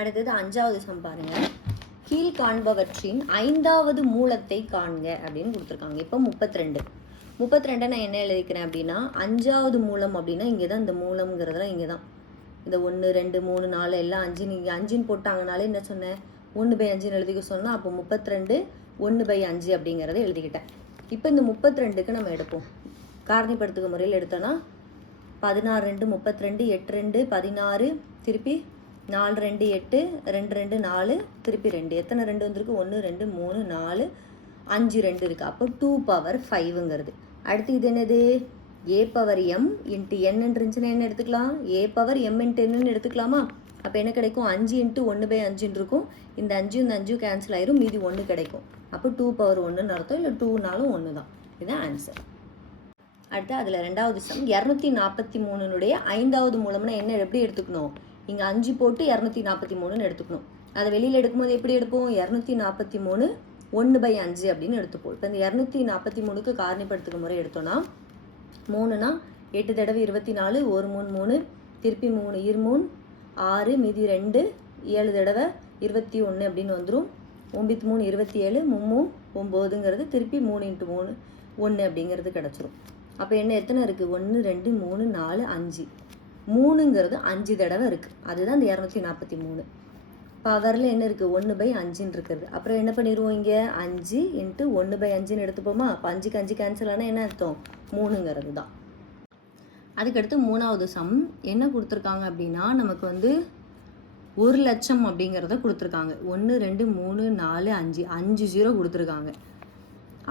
அடுத்தது அஞ்சாவது சம் பாருங்க. கீழ் காண்பவற்றின் ஐந்தாவது மூலத்தை காண்க அப்படின்னு கொடுத்துருக்காங்க. இப்போ முப்பத்தி ரெண்டு முப்பத்தி ரெண்டை நான் என்ன எழுதிக்கிறேன் அப்படின்னா அஞ்சாவது மூலம் அப்படின்னா இங்கே தான் இந்த மூலம்ங்கிறதுலாம் இங்கே தான் இந்த ஒன்று ரெண்டு மூணு நாலு எல்லாம் அஞ்சு நீங்கள் அஞ்சுன்னு போட்டாங்கனாலே என்ன சொன்னேன்? ஒன்று பை அஞ்சுன்னு எழுதிக்க சொன்னால் அப்போ முப்பத்தி ரெண்டு ஒன்று பை அஞ்சு அப்படிங்கிறத எழுதிக்கிட்டேன். இப்போ இந்த முப்பத்தி ரெண்டுக்கு நம்ம எடுப்போம். காரணிப்படுத்துக முறையில் எடுத்தோன்னா பதினாறு ரெண்டு முப்பத்தி ரெண்டு எட்டு ரெண்டு பதினாறு திருப்பி நாலு ரெண்டு எட்டு ரெண்டு ரெண்டு நாலு திருப்பி ரெண்டு. எத்தனை ரெண்டு வந்திருக்கு? ஒன்று ரெண்டு மூணு நாலு அஞ்சு ரெண்டு இருக்குது அப்போ டூ பவர் ஃபைவுங்கிறது அடுத்து இது என்னது? A power m into n இருந்துச்சுன்னா என்ன எடுத்துக்கலாம்? ஏ பவர் எம் இன்ட்டு என்னன்னு எடுத்துக்கலாமா? அப்போ என்ன கிடைக்கும்? அஞ்சு இன்ட்டு ஒன்று பை அஞ்சுன்னு இருக்கும். இந்த அஞ்சு இந்த அஞ்சும் கேன்சல் ஆயிரும். மீதி ஒன்று கிடைக்கும். அப்போ டூ பவர் ஒன்றுன்னு அர்த்தம். இல்லை டூனாலும் ஒன்று தான். இதுதான் ஆன்சர் அடுத்து அதில் ரெண்டாவது சம் இரநூத்தி நாற்பத்தி மூணுனுடைய ஐந்தாவது மூலம்னா என்ன? எப்படி எடுத்துக்கணும்? இங்கே அஞ்சு போட்டு இரநூத்தி நாற்பத்தி மூணுன்னு எடுத்துக்கணும். அதை வெளியில் எடுக்கும்போது எப்படி எடுப்போம்? இரநூத்தி நாற்பத்தி மூணு ஒன்று பை அஞ்சு அப்படின்னு எடுத்துப்போம். இப்போ இந்த இரநூத்தி நாற்பத்தி மூணுக்கு காரணிப்படுத்துகிற முறை எடுத்தோன்னா மூணுனா எட்டு தடவை இருபத்தி நாலு ஒரு மூணு மூணு திருப்பி மூணு இருமூணு ஆறு மீதி ரெண்டு ஏழு தடவை இருபத்தி ஒன்று அப்படின்னு வந்துடும் ஒம்பத்தி மூணு இருபத்தி ஏழு மும்மூ ஒம்போதுங்கிறது திருப்பி மூணு இன்ட்டு மூணு ஒன்று அப்படிங்கிறது கிடச்சிரும். அப்போ என்ன எத்தனை இருக்குது ஒன்று ரெண்டு மூணு நாலு அஞ்சு. மூணுங்கிறது அஞ்சு தடவை இருக்குது அதுதான் இந்த இரநூத்தி நாற்பத்தி மூணு. பவரில் என்ன இருக்குது ஒன்று பை அஞ்சுன்னு இருக்குது அப்புறம் என்ன பண்ணிடுவோம் இங்கே? அஞ்சு இன்ட்டு ஒன்று பை அஞ்சுன்னு எடுத்துப்போமா? அப்போ அஞ்சுக்கு அஞ்சு கேன்சல் ஆனால் என்ன அர்த்தம்? மூணுங்கிறது தான். அதுக்கடுத்து மூணாவது சம் என்ன கொடுத்துருக்காங்க அப்படின்னா நமக்கு வந்து ஒரு லட்சம் அப்படிங்கிறத கொடுத்துருக்காங்க. ஒன்று ரெண்டு மூணு நாலு அஞ்சு. அஞ்சு ஜீரோ கொடுத்துருக்காங்க.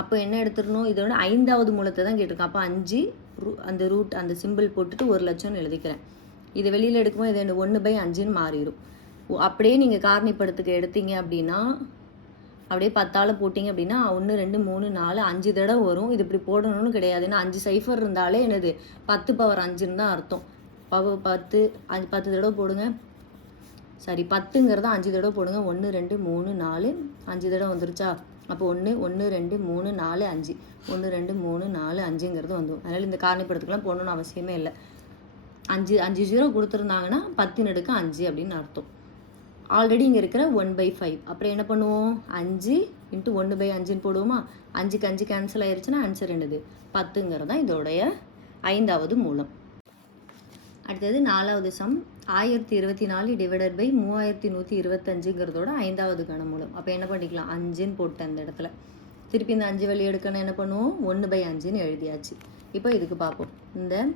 அப்போ என்ன எடுத்துடணும்? இதோட ஐந்தாவது மூலத்தை தான் கேட்டிருக்கோம் அப்போ அஞ்சு அந்த ரூட் அந்த சிம்பிள் போட்டுட்டு ஒரு லட்சம்னு எழுதிக்கிறேன். இது வெளியில் எடுக்கும்போது இது ஒன்று பை அஞ்சுன்னு மாறிடும். அப்படியே நீங்கள் காரணிப்படத்துக்கு எடுத்தீங்க அப்படின்னா அப்படியே பத்தால் போட்டிங்க அப்படின்னா ஒன்று ரெண்டு மூணு நாலு அஞ்சு தடவை வரும். இது இப்படி போடணும்னு கிடையாது. ஏன்னா அஞ்சு சைஃபர் இருந்தாலே என்னது? பத்து பவர் அஞ்சுன்னு தான் அர்த்தம். பவர் பத்து அஞ்சு பத்து தடவை போடுங்க. சரி பத்துங்கிறத அஞ்சு தடவை போடுங்க. ஒன்று ரெண்டு மூணு நாலு அஞ்சு தடவை வந்துருச்சா? அப்போ ஒன்று ஒன்று ரெண்டு மூணு நாலு அஞ்சு. ஒன்று ரெண்டு மூணு நாலு அஞ்சுங்கிறது வந்துடும். அதனால் இந்த காரணிப்படுத்துக்கெல்லாம் போடணும்னு அவசியமே இல்லை. அஞ்சு அஞ்சு ஜீரோ கொடுத்துருந்தாங்கன்னா பத்து நடுக்கு அஞ்சு அப்படின்னு அர்த்தம். ஆல்ரெடி இங்கே இருக்கிற ஒன் பை ஃபைவ் அப்புறம் என்ன பண்ணுவோம்? அஞ்சு இன்ட்டு ஒன்று பை அஞ்சுன்னு போடுவோமா? அஞ்சுக்கு அஞ்சு கேன்சல் ஆயிடுச்சுன்னா ஆன்சர் என்னது? பத்துங்கிறது தான் இதோடைய ஐந்தாவது மூலம். அடுத்தது நாலாவது சம் ஆயிரத்தி இருபத்தி நாலு டிவைடட் பை மூவாயிரத்தி நூற்றி இருபத்தஞ்சுங்கிறதோட ஐந்தாவது கணமூலம் அப்போ என்ன பண்ணிக்கலாம்? அஞ்சுன்னு போட்டேன் அந்த இடத்துல. திருப்பி இந்த அஞ்சு வழி எடுக்கணும் என்ன பண்ணுவோம்? ஒன்று பை அஞ்சுன்னு எழுதியாச்சு. இப்போ இதுக்கு பார்ப்போம். இந்த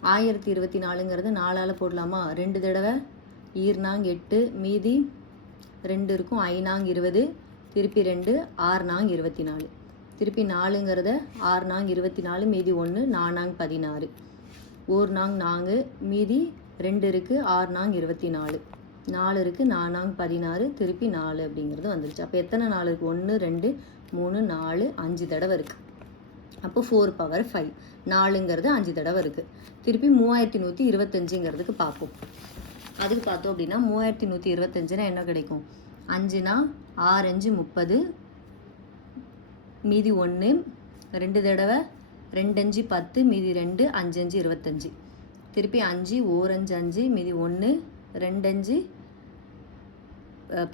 ஆயிரத்தி இருபத்தி நாலுங்கிறது நாலால் போடலாமா? ரெண்டு தடவை. ஈர்னாங் எட்டு மீதி ரெண்டு இருக்கும். ஐநாங் இருபது திருப்பி ரெண்டு ஆறு நாங் இருபத்தி நாலு. திருப்பி நாலுங்கிறத ஆறு நாங் இருபத்தி நாலு மீதி ஒன்று நானாங் பதினாறு. ஓர் நாங் நான்கு மீதி ரெண்டு இருக்குது ஆறு நாங் இருபத்தி நாலு. நாலு இருக்குது நானாங் பதினாறு திருப்பி நாலு அப்படிங்கிறது வந்துருச்சு. அப்போ எத்தனை நாலு இருக்குது ஒன்று ரெண்டு மூணு நாலு அஞ்சு தடவை இருக்குது அப்போ ஃபோர் பவர் ஃபைவ் நாலுங்கிறது அஞ்சு தடவை இருக்குது திருப்பி மூவாயிரத்தி நூற்றி இருபத்தஞ்சுங்கிறதுக்கு பார்ப்போம் அதுக்கு பார்த்தோம் அப்படின்னா மூவாயிரத்தி நூற்றி இருபத்தஞ்சுனா என்ன கிடைக்கும்? அஞ்சுனா ஆறு அஞ்சு முப்பது மீதி ஒன்று ரெண்டு தடவை ரெண்டு அஞ்சு பத்து மீதி ரெண்டு அஞ்சு அஞ்சு இருபத்தஞ்சி. திருப்பி அஞ்சு ஓரஞ்சு அஞ்சு மீதி ஒன்று ரெண்டு அஞ்சு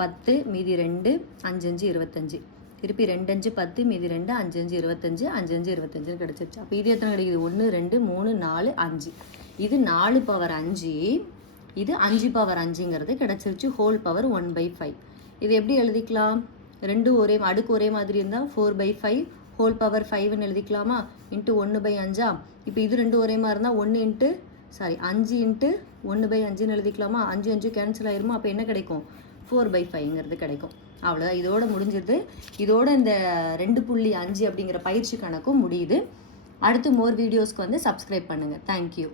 பத்து மீதி ரெண்டு அஞ்சு அஞ்சு இருபத்தஞ்சி. திருப்பி ரெண்டு அஞ்சு பத்து மீதி ரெண்டு அஞ்சு அஞ்சு இருபத்தஞ்சு அஞ்சு அஞ்சு இருபத்தஞ்சுன்னு கிடச்சிருச்சு. அப்போ இது எத்தனை கிடைக்குது? ஒன்று ரெண்டு மூணு நாலு அஞ்சு. இது நாலு பவர் அஞ்சு இது அஞ்சு பவர் அஞ்சுங்கிறது கிடச்சிருச்சு. Whole power one by five இது எப்படி எழுதிக்கலாம்? ரெண்டு ஒரே அடுக்கு ஒரே மாதிரி இருந்தால் four by five whole power ஃபைவ்னு எழுதிக்கலாமா? இன்ட்டு ஒன்று பை அஞ்சா? இப்போ இது ரெண்டு ஒரே மாதிரி இருந்தால் ஒன்று இன்ட்டு சாரி அஞ்சு இன்ட்டு ஒன்று பை அஞ்சுன்னு எழுதிக்கலாமா? அஞ்சு அஞ்சு கேன்சல் ஆயிருமா? அப்போ என்ன கிடைக்கும்? ஃபோர் பை ஃபைவ்ங்கிறது கிடைக்கும். அவ்வளோதான் இதோட முடிஞ்சிருது. இதோட இந்த ரெண்டு புள்ளி அஞ்சு அப்படிங்கிற பயிற்சி கணக்கும் முடியுது. அடுத்து மோர் வீடியோஸ்க்கு வந்து சப்ஸ்கிரைப் பண்ணுங்கள் தேங்க்யூ